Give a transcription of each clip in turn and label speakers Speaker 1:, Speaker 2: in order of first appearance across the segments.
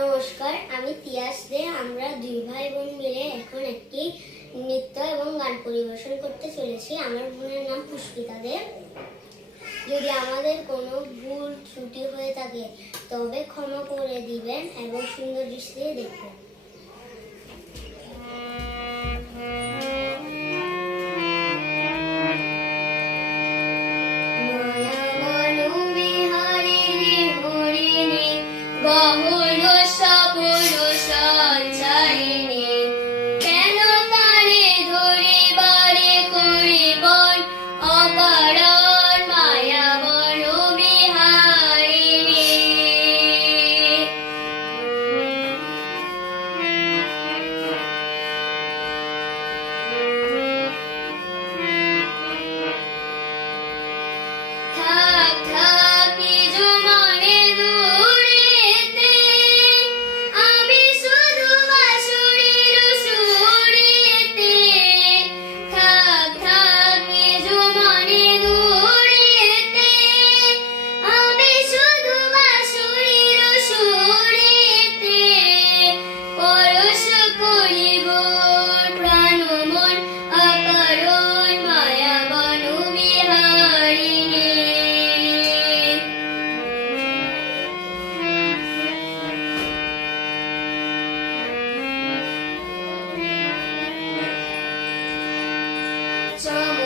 Speaker 1: নমস্কার, আমি তিয়াস দে। আমরা দুই ভাই বোন মিলে এখন একটি নৃত্য এবং গান পরিবেশন করতে চলেছি। আমার বোনের নাম পুষ্পিতা দে। যদি আমাদের কোনো ভুল ত্রুটি হয়ে থাকে, তবে ক্ষমা করে দিবেন এবং সুন্দর দৃষ্টি দেখবেন। Vamos. time.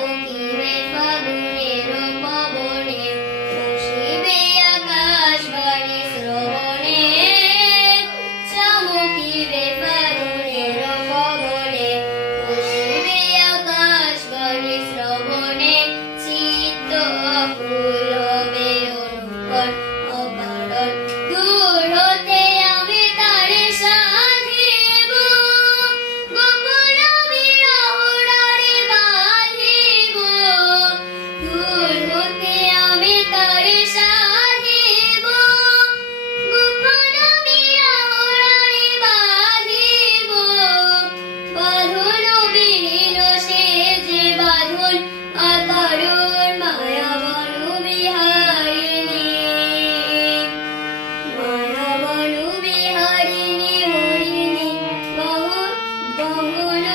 Speaker 1: পুনঃ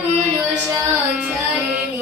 Speaker 1: পুনঃ